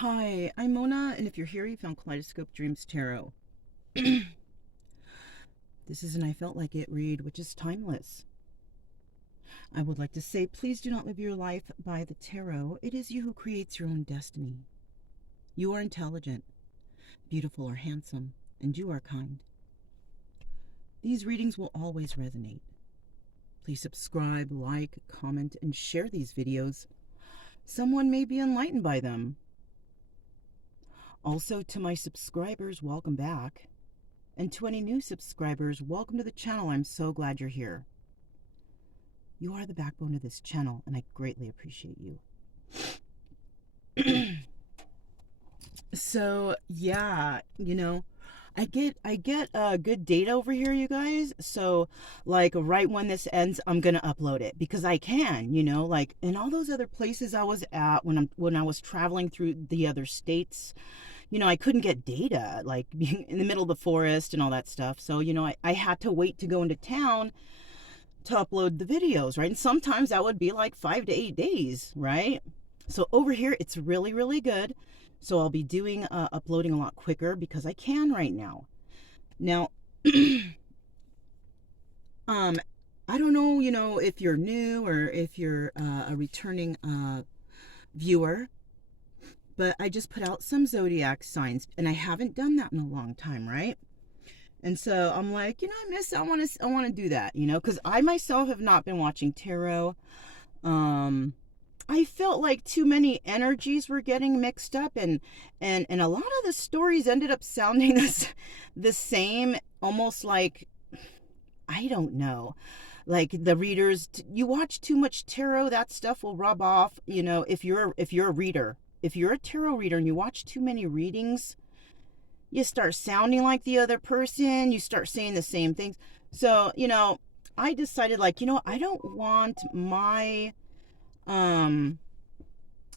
Hi, I'm Mona, and if you're here, you found Kaleidoscope Dreams Tarot. This is an I Felt Like It read, which is timeless. I would like to say, please do not live your life by the tarot. It is you who creates your own destiny. You are intelligent, beautiful, or handsome, and you are kind. These readings will always resonate. Please subscribe, like, comment, and share these videos. Someone may be enlightened by them. Also, to my subscribers, welcome back. And to any new subscribers, welcome to the channel. I'm so glad you're here. You are the backbone of this channel, and I greatly appreciate you. So, yeah, I get good data over here, you guys. So, like, right when this ends, I'm gonna upload it because I can, like in all those other places I was at when I was traveling through the other states. I couldn't get data, like being in the middle of the forest and all that stuff. So, I had to wait to go into town to upload the videos, right? And sometimes that would be like 5 to 8 days, right? So over here, it's really, really good. So I'll be doing uploading a lot quicker because I can right now. Now, I don't know, if you're new or if you're a returning viewer, but I just put out some zodiac signs, and I haven't done that in a long time, right? And so I'm like, I want to do that, because I myself have not been watching tarot. I felt like too many energies were getting mixed up, and a lot of the stories ended up sounding the same, almost like, I don't know, like the readers. You watch too much tarot, that stuff will rub off. If you're a reader, if you're a tarot reader and you watch too many readings, you start sounding like the other person. You start saying the same things. So, I decided, like, I don't want my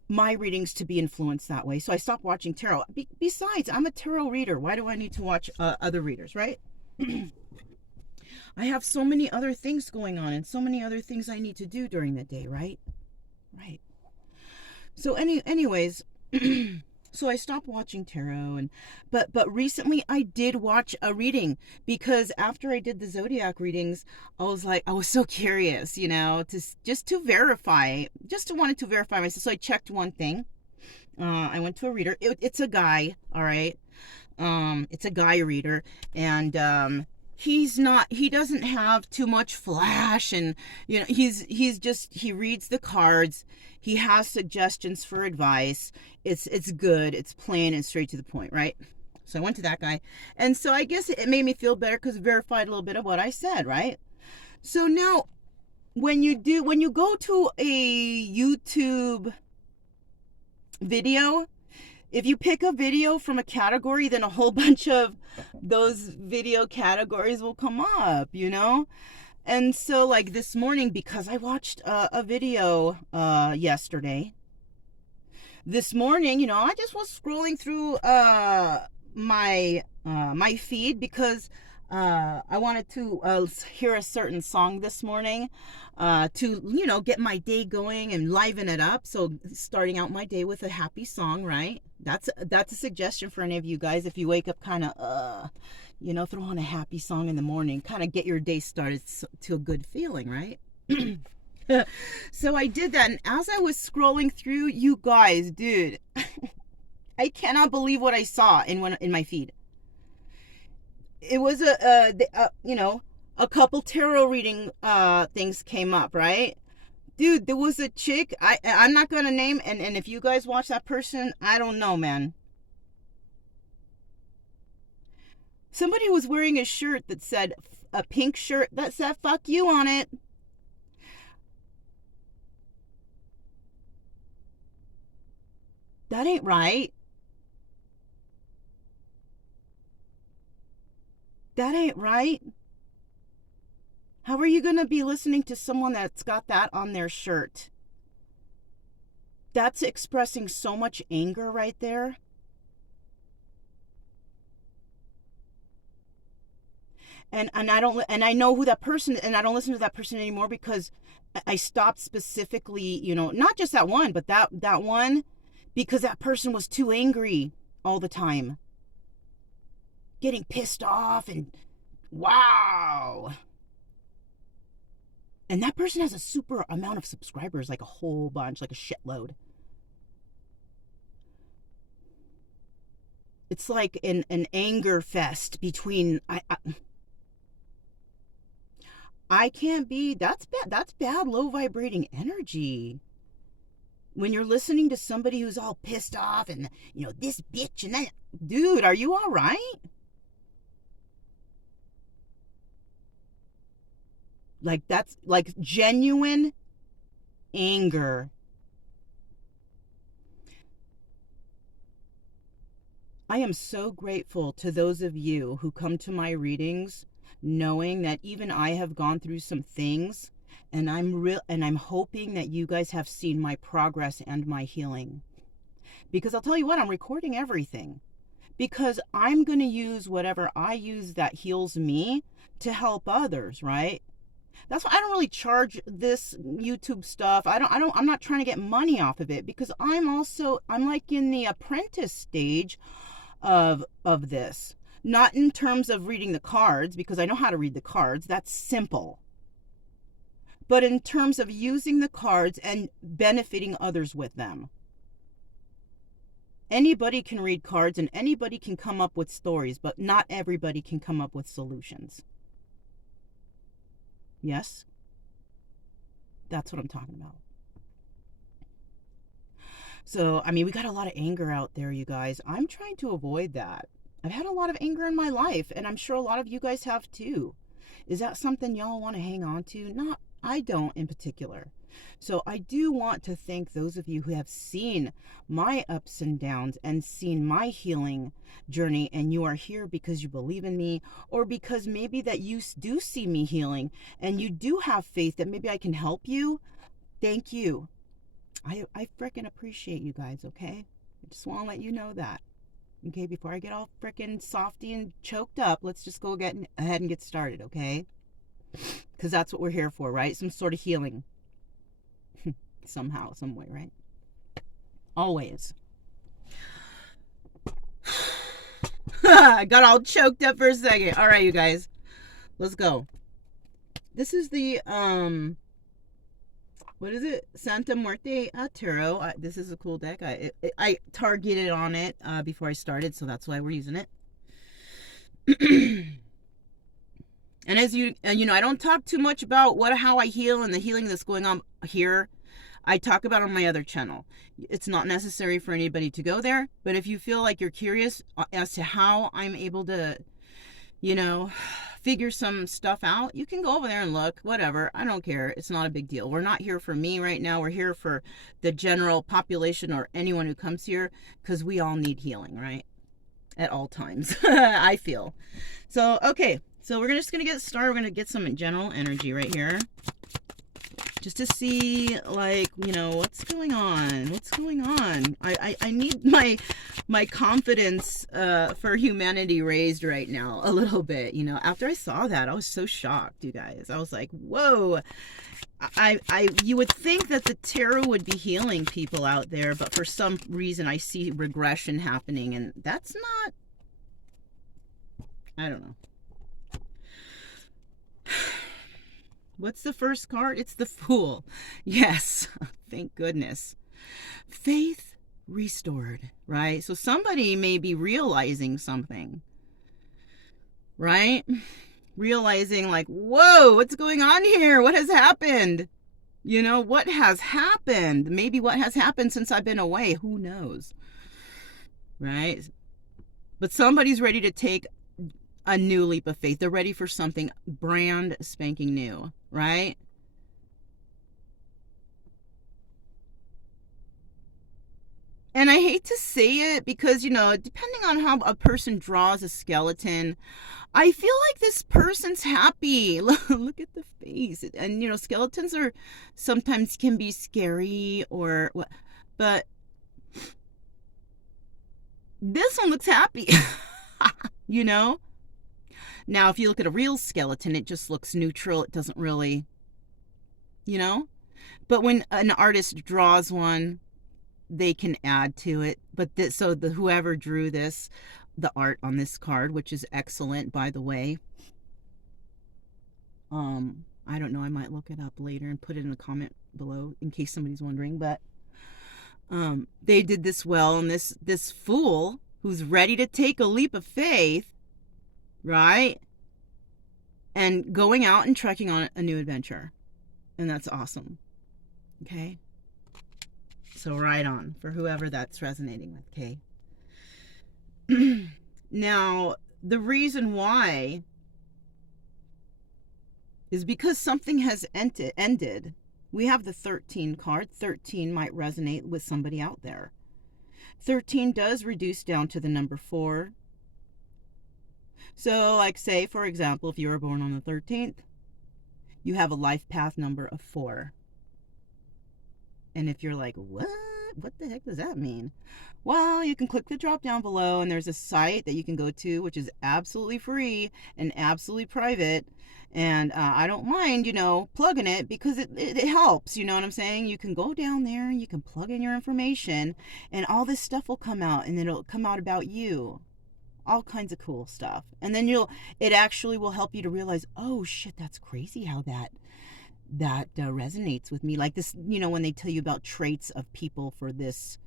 my readings to be influenced that way. So I stopped watching tarot. Besides, I'm a tarot reader. Why do I need to watch other readers, right? I have so many other things going on and so many other things I need to do during the day, right? Right. So anyways, so I stopped watching tarot, but recently I did watch a reading because after I did the zodiac readings, I was so curious, to verify, wanted to verify myself. So I checked one thing. I went to a reader. It's a guy, all right. It's a guy reader, and he doesn't have too much flash, and he reads the cards. He has suggestions for advice. It's good, it's plain and straight to the point, right? So I went to that guy, and so I guess it made me feel better because it verified a little bit of what I said, right? So now when you go to a YouTube video, if you pick a video from a category, then a whole bunch of those video categories will come up, And so, like, this morning, because I watched a video yesterday, this morning, I just was scrolling through my my feed because I wanted to hear a certain song this morning to, get my day going and liven it up. So starting out my day with a happy song, right? That's a suggestion for any of you guys. If you wake up kind of, throw on a happy song in the morning, kind of get your day started to a good feeling, right? So I did that, and as I was scrolling through, you guys, dude, I cannot believe what I saw in my feed. It was a couple tarot reading things came up, right? Dude, there was a chick, I'm not gonna name, and if you guys watch that person, I don't know, man. Somebody was wearing a shirt that said, a pink shirt that said "fuck you" on it. That ain't right. That ain't right. How are you gonna be listening to someone that's got that on their shirt? That's expressing so much anger right there. And I know who that person is, and I don't listen to that person anymore because I stopped specifically, not just that one, but that one, because that person was too angry all the time, getting pissed off, and wow. And that person has a super amount of subscribers, like a whole bunch, like a shitload. It's like an anger fest between I can't be, that's bad low vibrating energy. When you're listening to somebody who's all pissed off and, this bitch and that, dude, are you all right? Like, that's like genuine anger. I am so grateful to those of you who come to my readings knowing that even I have gone through some things, and I'm hoping that you guys have seen my progress and my healing. Because I'll tell you what, I'm recording everything. Because I'm going to use whatever I use that heals me to help others, right? That's why I don't really charge this YouTube stuff. I'm not trying to get money off of it, because I'm like in the apprentice stage of this. Not in terms of reading the cards, because I know how to read the cards. That's simple. But in terms of using the cards and benefiting others with them. Anybody can read cards and anybody can come up with stories, but not everybody can come up with solutions. Yes? That's what I'm talking about. So, we got a lot of anger out there, you guys. I'm trying to avoid that. I've had a lot of anger in my life, and I'm sure a lot of you guys have too. Is that something y'all want to hang on to? Not, I don't in particular. So I do want to thank those of you who have seen my ups and downs and seen my healing journey, and you are here because you believe in me, or because maybe that you do see me healing and you do have faith that maybe I can help you. Thank you. I frickin' appreciate you guys, okay? I just want to let you know that. Okay, before I get all frickin' softy and choked up, let's just go ahead and get started, okay? Because that's what we're here for, right? Some sort of healing. Somehow, some way, right? Always. I got all choked up for a second. All right, you guys. Let's go. This is the, what is it? Santa Muerte Tarot. This is a cool deck. I targeted on it before I started, so that's why we're using it. And as I don't talk too much about how I heal and the healing that's going on here. I talk about on my other channel. It's not necessary for anybody to go there, but if you feel like you're curious as to how I'm able to, figure some stuff out, you can go over there and look, whatever. I don't care. It's not a big deal. We're not here for me right now. We're here for the general population or anyone who comes here, because we all need healing, right? At all times, I feel. So, okay. So we're just going to get started. We're going to get some general energy right here. Just to see, what's going on? What's going on? I need my confidence for humanity raised right now a little bit. After I saw that, I was so shocked, you guys. I was like, whoa. You would think that the tarot would be healing people out there, but for some reason I see regression happening, and that's not, I don't know. What's the first card? It's the Fool. Yes, thank goodness. Faith restored, right? So somebody may be realizing something, right? Realizing like, whoa, what's going on here? What has happened? What has happened? Maybe what has happened since I've been away? Who knows? Right? But somebody's ready to take a new leap of faith. They're ready for something brand spanking new, right? And I hate to say it because, depending on how a person draws a skeleton, I feel like this person's happy. Look at the face. And, skeletons are sometimes can be scary or what, but this one looks happy, Now, if you look at a real skeleton, it just looks neutral. It doesn't really, But when an artist draws one, they can add to it. But this, so the whoever drew this, the art on this card, which is excellent, by the way. I don't know, I might look it up later and put it in the comment below in case somebody's wondering, but they did this well. And this fool who's ready to take a leap of faith, right? And going out and trekking on a new adventure. And that's awesome. Okay? So right on for whoever that's resonating with, okay? Now, the reason why is because something has ended. We have the 13 card. 13 might resonate with somebody out there. 13 does reduce down to the number 4. So, like, say, for example, if you were born on the 13th, you have a life path number of 4. And if you're like, what the heck does that mean? Well, you can click the drop down below, and there's a site that you can go to, which is absolutely free and absolutely private. And I don't mind, plugging it because it helps. You know what I'm saying? You can go down there and you can plug in your information, and all this stuff will come out, and it'll come out about you. All kinds of cool stuff. And then it actually will help you to realize, oh shit, that's crazy how that resonates with me. Like this, when they tell you about traits of people for this,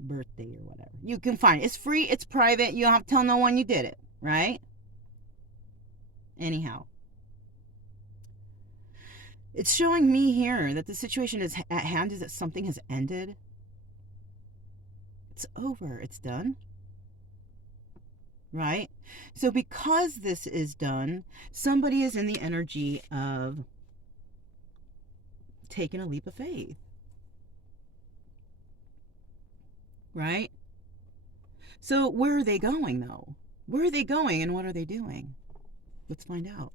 birthday or whatever. You can find it. It's free, it's private, you don't have to tell no one you did it, right? Anyhow, it's showing me here that the situation is at hand, is that something has ended. It's over, it's done. Right? So because this is done, somebody is in the energy of taking a leap of faith. Right? So where are they going, though? Where are they going and what are they doing? Let's find out.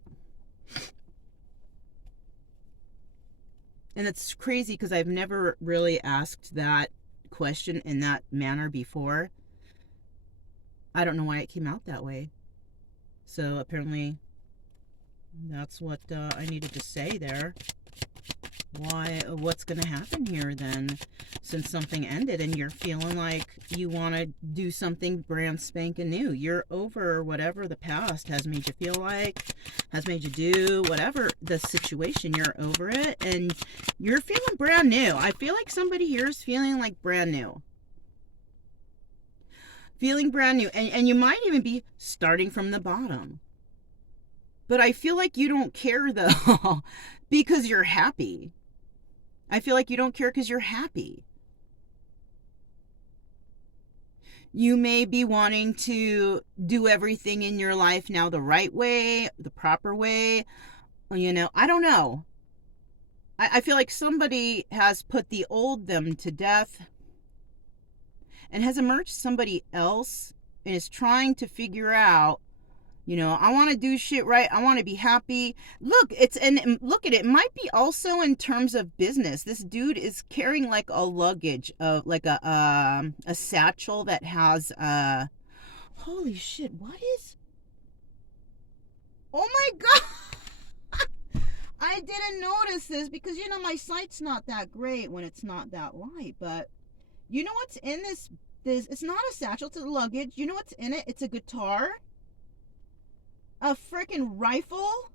And it's crazy because I've never really asked that question in that manner before. I don't know why it came out that way. So apparently that's what I needed to say there. What's going to happen here then, since something ended and you're feeling like you want to do something brand spanking new. You're over whatever the past has made you feel like, has made you do, whatever the situation, you're over it and you're feeling brand new. I feel like somebody here is feeling like brand new. Feeling brand new. And you might even be starting from the bottom. But I feel like you don't care, though, because you're happy. I feel like you don't care because you're happy. You may be wanting to do everything in your life now the right way, the proper way. I don't know. I feel like somebody has put the old them to death and has emerged somebody else and is trying to figure out, I want to do shit right. I want to be happy. Look, look at it. It might be also in terms of business. This dude is carrying like a luggage of like a satchel that has holy shit, what is? Oh my god. I didn't notice this because my sight's not that great when it's not that light, but you know what's in this it's not a satchel, it's a luggage. You know what's in it? It's a guitar. A freaking rifle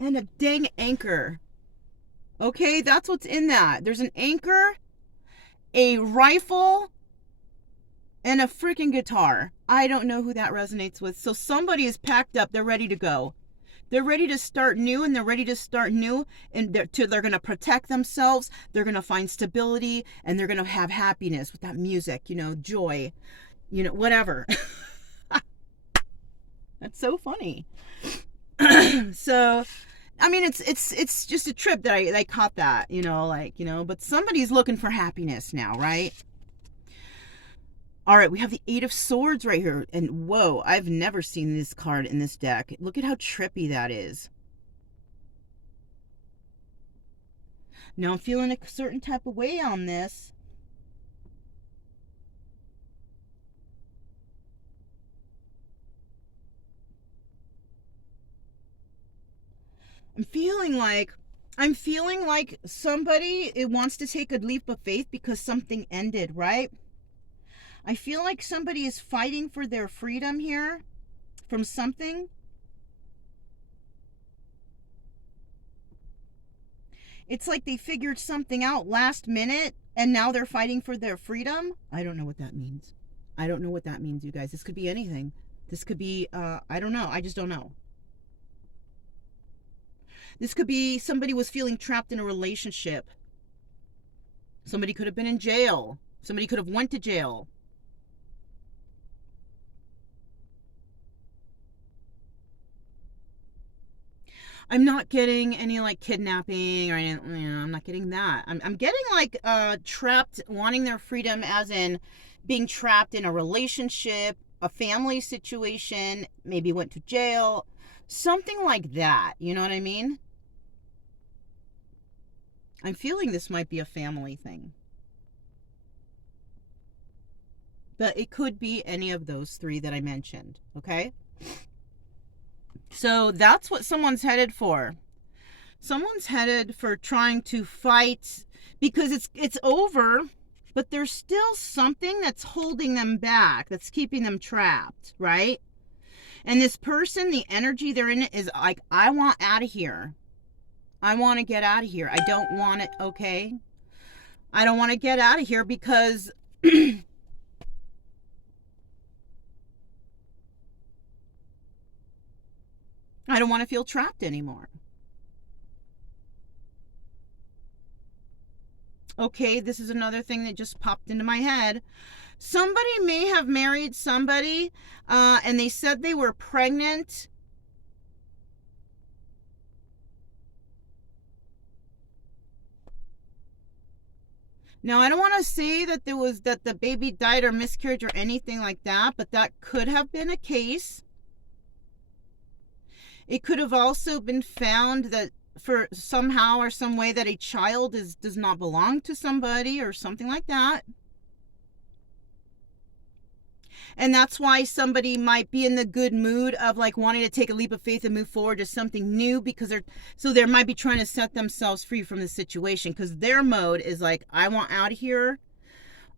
and a dang anchor. Okay, that's what's in that. There's an anchor, a rifle, and a freaking guitar. I don't know who that resonates with. So somebody is packed up. They're ready to go. They're ready to start new, and they're ready to start new, and they're going to protect themselves. They're going to find stability, and they're going to have happiness with that music, joy, whatever. That's so funny. So, I mean, it's just a trip that I caught that, but somebody's looking for happiness now, right? All right, we have the 8 of Swords right here. And whoa, I've never seen this card in this deck. Look at how trippy that is. Now I'm feeling a certain type of way on this. I'm feeling like I'm feeling like somebody wants to take a leap of faith because something ended, right? I feel like somebody is fighting for their freedom here from something. It's like they figured something out last minute and now they're fighting for their freedom. I don't know what that means. I don't know what that means, you guys. This could be anything. This could be, I don't know. I just don't know. This could be somebody was feeling trapped in a relationship. Somebody could have been in jail. Somebody could have went to jail. I'm not getting any like kidnapping or anything. You know, I'm not getting that. I'm getting like trapped, wanting their freedom, as in being trapped in a relationship, a family situation, maybe went to jail, something like that. You know what I mean? I'm feeling this might be a family thing. But it could be any of those three that I mentioned, okay? So that's what someone's headed for. Someone's headed for trying to fight because it's over, but there's still something that's holding them back, that's keeping them trapped, right? And this person, the energy they're in is like, I want out of here. I want to get out of here. I don't want it, okay? I don't want to get out of here because I don't want to feel trapped anymore. Okay, this is another thing that just popped into my head. Somebody may have married somebody and they said they were pregnant. Now, I don't want to say that that the baby died or miscarriage or anything like that, but that could have been a case. It could have also been found that for somehow or some way that a child does not belong to somebody or something like that. And that's why somebody might be in the good mood of like wanting to take a leap of faith and move forward to something new, because they might be trying to set themselves free from the situation, because their mode is like, I want out of here.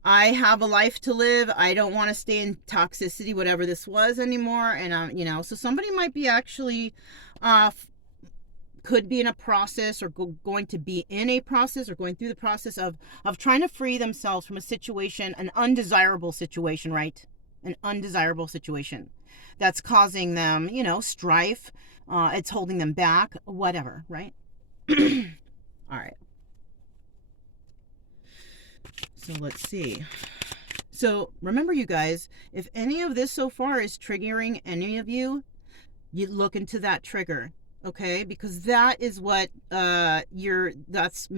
I have a life to live. I don't want to stay in toxicity, whatever this was, anymore. And you know, so somebody might be actually could be in a process, or going to be in a process, or going through the process of trying to free themselves from a situation, an undesirable situation, right? An undesirable situation that's causing them, you know, strife. It's holding them back, whatever, right? All right. So let's see. So remember, you guys, if any of this so far is triggering any of you, you look into that trigger, okay? Because that is what that's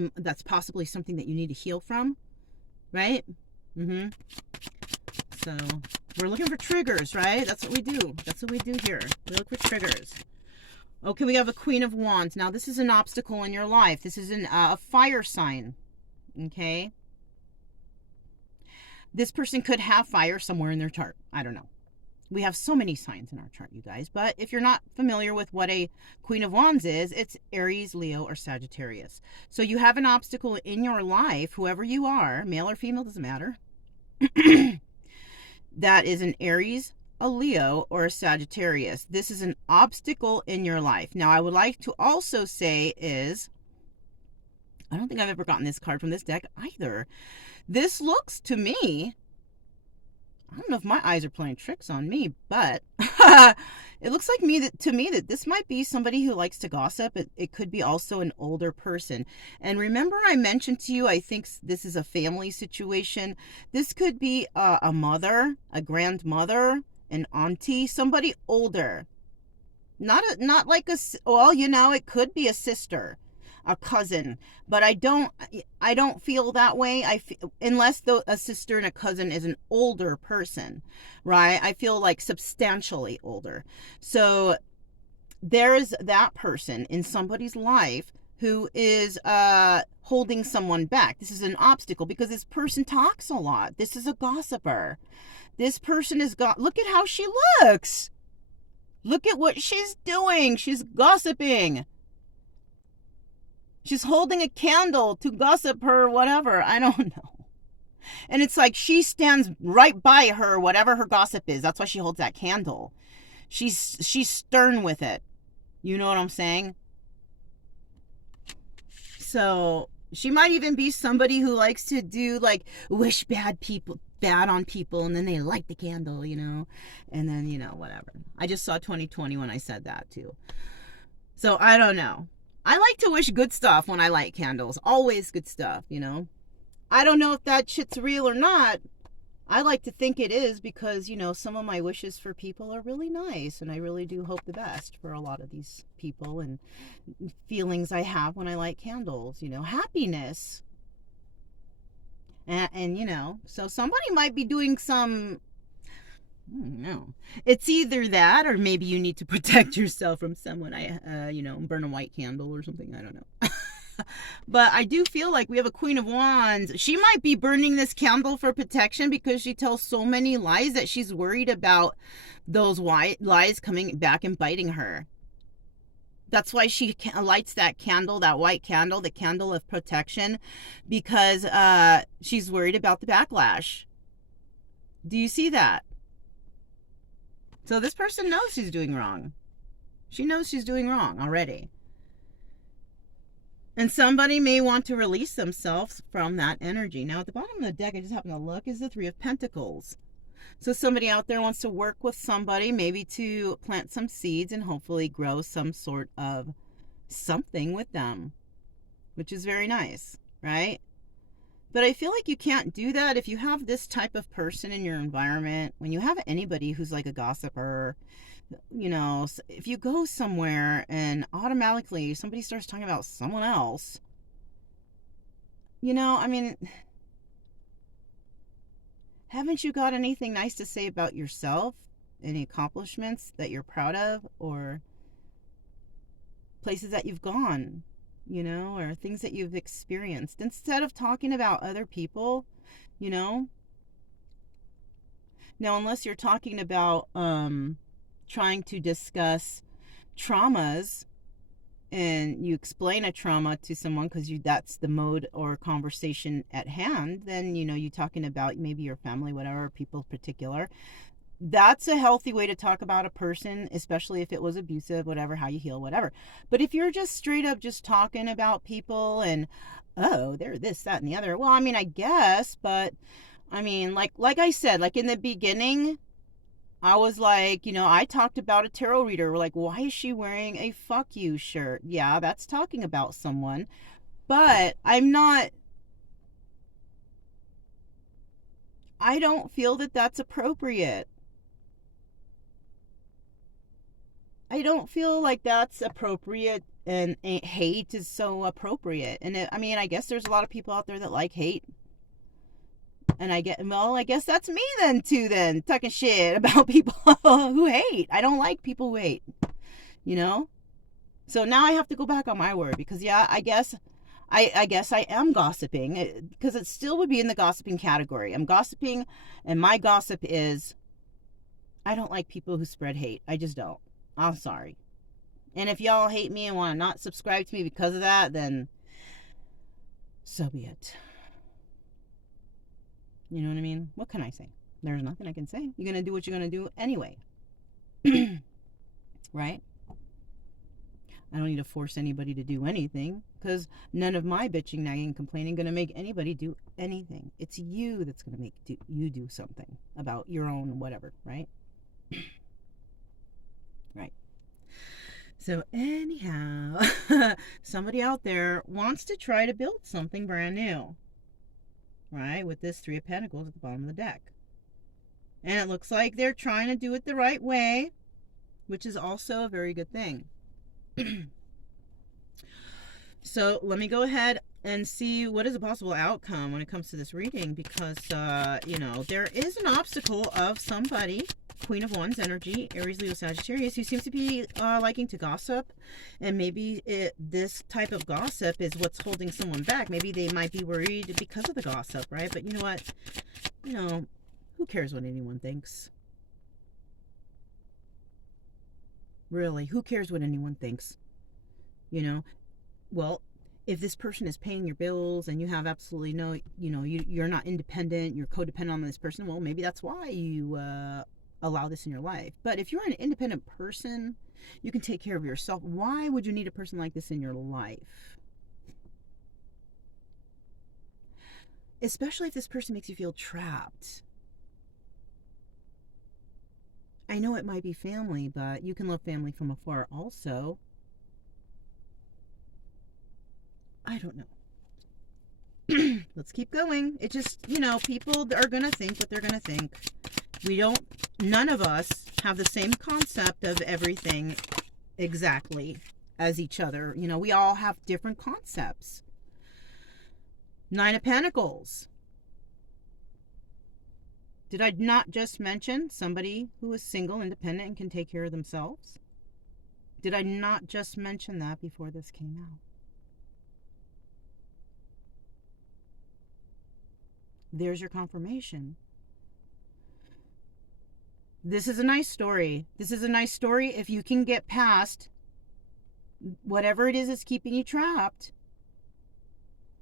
possibly something that you need to heal from, right? So we're looking for triggers, right? That's what we do. That's what we do here. We look for triggers. Okay, we have a Queen of Wands. Now, this is an obstacle in your life. This is a fire sign, okay? This person could have fire somewhere in their chart. I don't know. We have so many signs in our chart, you guys. But if you're not familiar with what a Queen of Wands is, it's Aries, Leo, or Sagittarius. So you have an obstacle in your life, whoever you are, male or female, doesn't matter. That is an Aries, a Leo, or a Sagittarius. This is an obstacle in your life. Now, I would like to also say is, I don't think I've ever gotten this card from this deck either. This looks to me, I don't know if my eyes are playing tricks on me, but it looks like to me that this might be somebody who likes to gossip. It could be also an older person. And remember, I mentioned to you, I think this is a family situation. This could be a mother, a grandmother, an auntie, somebody older. Not like well, you know, it could be a sister, a cousin, but I don't feel that way. Unless a sister and a cousin is an older person, right? I feel like substantially older. So there's that person in somebody's life who is holding someone back. This is an obstacle because this person talks a lot. This is a gossiper. This person look at how she looks. Look at what she's doing. She's gossiping. She's holding a candle to gossip her, whatever. I don't know. And it's like she stands right by her, whatever her gossip is. That's why she holds that candle. She's stern with it. You know what I'm saying? So she might even be somebody who likes to do like wish bad on people, and then they light the candle, and then whatever. I just saw 2020 when I said that too. So I don't know. I like to wish good stuff when I light candles. Always good stuff, I don't know if that shit's real or not. I like to think it is because, some of my wishes for people are really nice, and I really do hope the best for a lot of these people and feelings I have when I light candles, happiness. And so somebody might be doing some, I don't know. It's either that or maybe you need to protect yourself from someone. Burn a white candle or something. I don't know. But I do feel like we have a Queen of Wands. She might be burning this candle for protection because she tells so many lies that she's worried about those lies coming back and biting her. That's why she lights that candle, that white candle, the candle of protection, because she's worried about the backlash. Do you see that? So this person knows she's doing wrong. She knows she's doing wrong already. And somebody may want to release themselves from that energy. Now, at the bottom of the deck, I just happen to look, is the Three of Pentacles. So somebody out there wants to work with somebody, maybe to plant some seeds and hopefully grow some sort of something with them, which is very nice, right? But I feel like you can't do that if you have this type of person in your environment. When you have anybody who's like a gossiper, if you go somewhere and automatically somebody starts talking about someone else, haven't you got anything nice to say about yourself? Any accomplishments that you're proud of, or places that you've gone, or things that you've experienced, instead of talking about other people, Now, unless you're talking about trying to discuss traumas and you explain a trauma to someone because that's the mode or conversation at hand, then you're talking about maybe your family, whatever, people in particular. That's a healthy way to talk about a person, especially if it was abusive, whatever, how you heal, whatever. But if you're just straight up just talking about people and they're this, that, and the other, well, I guess, but like I said, like in the beginning, I was like, I talked about a tarot reader. We're like, why is she wearing a fuck you shirt? Yeah, that's talking about someone. But I don't feel that that's appropriate. I don't feel like that's appropriate, and hate is so appropriate. And I guess there's a lot of people out there that like hate. And I guess that's me then too, talking shit about people who hate. I don't like people who hate, So now I have to go back on my word because, yeah, I guess I am gossiping because it still would be in the gossiping category. I'm gossiping, and my gossip is I don't like people who spread hate. I just don't. I'm sorry. And if y'all hate me and want to not subscribe to me because of that, then so be it. You know what I mean? What can I say? There's nothing I can say. You're going to do what you're going to do anyway. Right? I don't need to force anybody to do anything because none of my bitching, nagging, complaining going to make anybody do anything. It's you that's going to make you do something about your own whatever, right? Right. So anyhow, somebody out there wants to try to build something brand new. Right, with this Three of Pentacles at the bottom of the deck. And it looks like they're trying to do it the right way, which is also a very good thing. So let me go ahead and see what is a possible outcome when it comes to this reading, because, there is an obstacle of somebody, Queen of Wands energy, Aries, Leo, Sagittarius, who seems to be liking to gossip. And maybe this type of gossip is what's holding someone back. Maybe they might be worried because of the gossip, right? But you know what? Who cares what anyone thinks? Really, who cares what anyone thinks? Well, if this person is paying your bills and you have absolutely no, you're not independent, you're codependent on this person, well, maybe that's why you allow this in your life. But if you're an independent person, you can take care of yourself. Why would you need a person like this in your life? Especially if this person makes you feel trapped. I know it might be family, but you can love family from afar also. I don't know. Let's keep going. It just, people are going to think what they're going to think. None of us have the same concept of everything exactly as each other. We all have different concepts. 9 of Pentacles. Did I not just mention somebody who is single, independent, and can take care of themselves? Did I not just mention that before this came out? There's your confirmation. This is a nice story. This is a nice story if you can get past whatever it is that's keeping you trapped.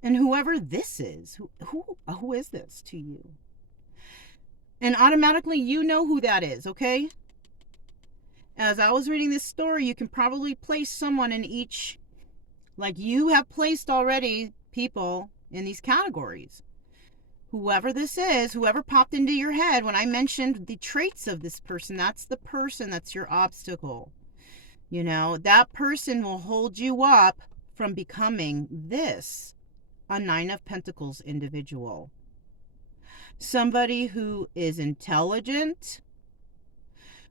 And whoever this is, who is this to you? And automatically you know who that is, okay? As I was reading this story, you can probably place someone in each, like you have placed already people in these categories. Whoever this is, whoever popped into your head when I mentioned the traits of this person, that's the person that's your obstacle. That person will hold you up from becoming this, a 9 of Pentacles individual. Somebody who is intelligent,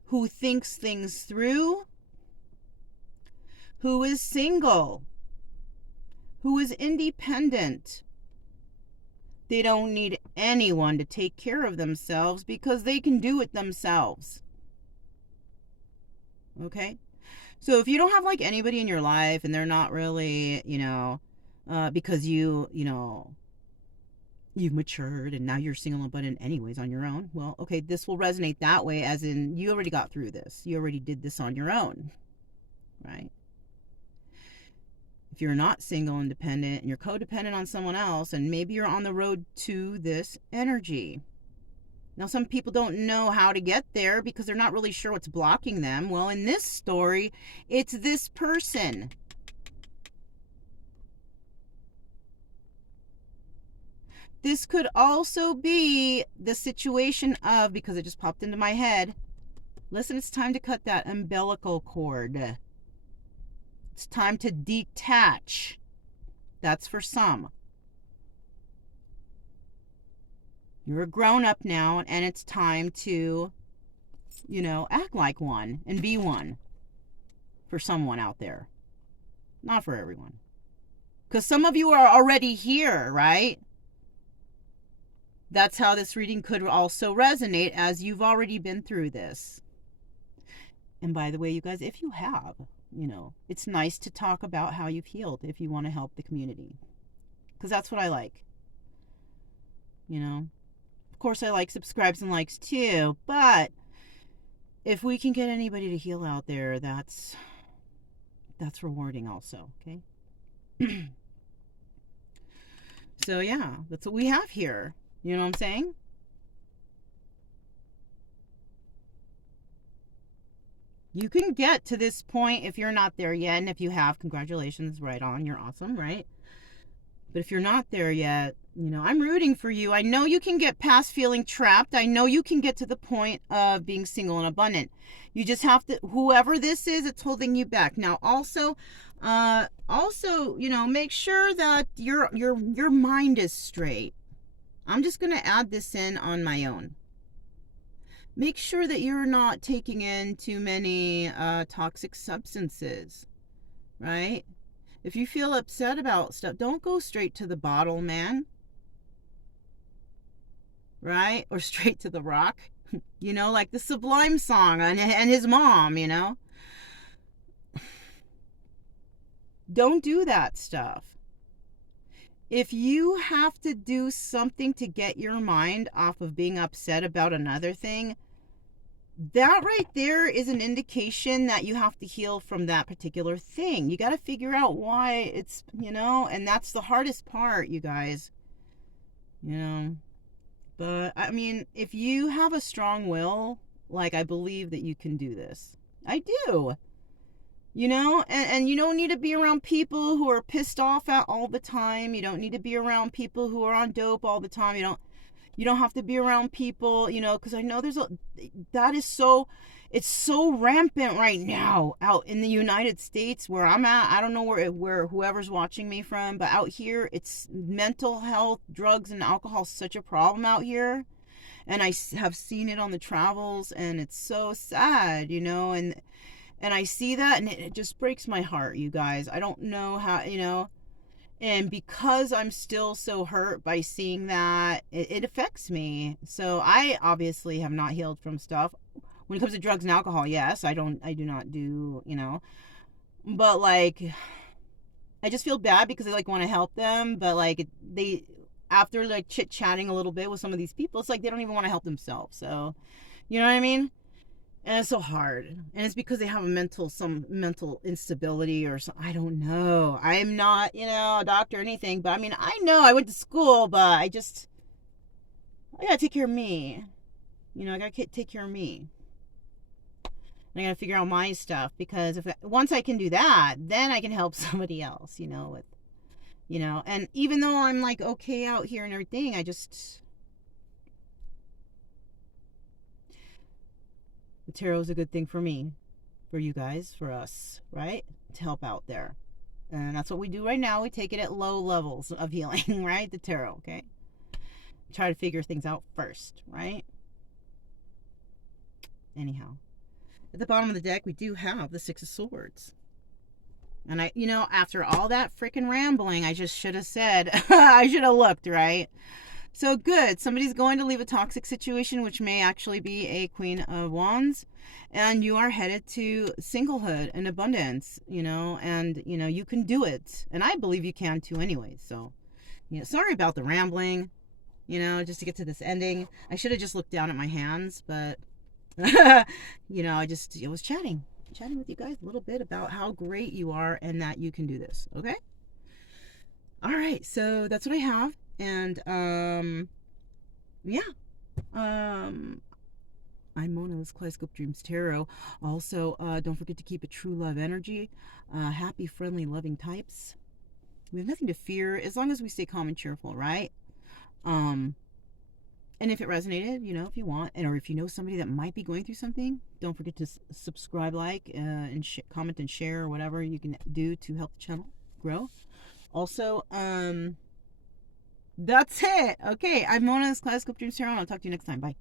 who thinks things through, who is single, who is independent. They don't need anyone to take care of themselves because they can do it themselves. Okay? So if you don't have like anybody in your life and they're not really, because you've matured and now you're single and abundant anyways on your own, well, okay, this will resonate that way, as in you already got through this. You already did this on your own, right? If you're not single, independent, and you're codependent on someone else, and maybe you're on the road to this energy. Now, some people don't know how to get there because they're not really sure what's blocking them. Well, in this story, it's this person. This could also be the situation of, because it just popped into my head, listen, it's time to cut that umbilical cord. It's time to detach. That's for some. You're a grown-up now, and it's time to, act like one and be one for someone out there. Not for everyone. Because some of you are already here, right? That's how this reading could also resonate, as you've already been through this. And by the way, you guys, if you have, it's nice to talk about how you've healed if you want to help the community. Because that's what I like. Of course, I like subscribes and likes too, but if we can get anybody to heal out there, that's rewarding also, okay? So yeah, that's what we have here. You know what I'm saying? You can get to this point if you're not there yet, and if you have, congratulations, right on, you're awesome, right? But if you're not there yet, I'm rooting for you. I know you can get past feeling trapped. I know you can get to the point of being single and abundant. You just have to, whoever this is, it's holding you back. Now, also, make sure that your mind is straight. I'm just going to add this in on my own. Make sure that you're not taking in too many toxic substances, right? If you feel upset about stuff, don't go straight to the bottle, man. Right? Or straight to the rock. Like the Sublime song and his mom, Don't do that stuff. If you have to do something to get your mind off of being upset about another thing, that right there is an indication that you have to heal from that particular thing. You got to figure out why it's, and that's the hardest part, you guys, you know. But I mean, if you have a strong will, like, I believe that you can do this. I do. And you don't need to be around people who are pissed off at all the time. You don't need to be around people who are on dope all the time. You don't have to be around people, because I know it's so rampant right now out in the United States where I'm at. I don't know where whoever's watching me from, but out here, it's mental health, drugs, and alcohol is such a problem out here. And I have seen it on the travels, and it's so sad, and I see that, and it just breaks my heart, you guys. I don't know how. And because I'm still so hurt by seeing that, it affects me. So I obviously have not healed from stuff. When it comes to drugs and alcohol, yes, I do not do, but like, I just feel bad because I like want to help them, but like after like chit chatting a little bit with some of these people, it's like they don't even want to help themselves. So, you know what I mean? And it's so hard. And it's because they have some mental instability or something. I don't know. I'm not, a doctor or anything. But I mean, I know I went to school, but I gotta take care of me. I gotta take care of me. And I gotta figure out my stuff. Because once I can do that, then I can help somebody else, with, And even though I'm like okay out here and everything, the tarot is a good thing for me, for you guys, for us, right? To help out there. And that's what we do right now. We take it at low levels of healing, right? The tarot, okay? Try to figure things out first, right? Anyhow, at the bottom of the deck, we do have the Six of Swords. And after all that freaking rambling, I just should have said, I should have looked, right? So good. Somebody's going to leave a toxic situation, which may actually be a Queen of Wands. And you are headed to singlehood and abundance, and, you can do it. And I believe you can too anyway. So, sorry about the rambling, just to get to this ending. I should have just looked down at my hands, but, I was chatting with you guys a little bit about how great you are and that you can do this. Okay. All right. So that's what I have. And I'm Mona, this Kaleidoscope Dreams Tarot. Also, don't forget to keep a true love energy. Happy, friendly, loving types. We have nothing to fear as long as we stay calm and cheerful, right? And if it resonated, if you want, or if you know somebody that might be going through something, don't forget to subscribe, like, and comment and share, or whatever you can do to help the channel grow. Also, that's it. Okay, I'm Mona, this Kaleidoscope Dreams Tarot, and I'll talk to you next time. Bye.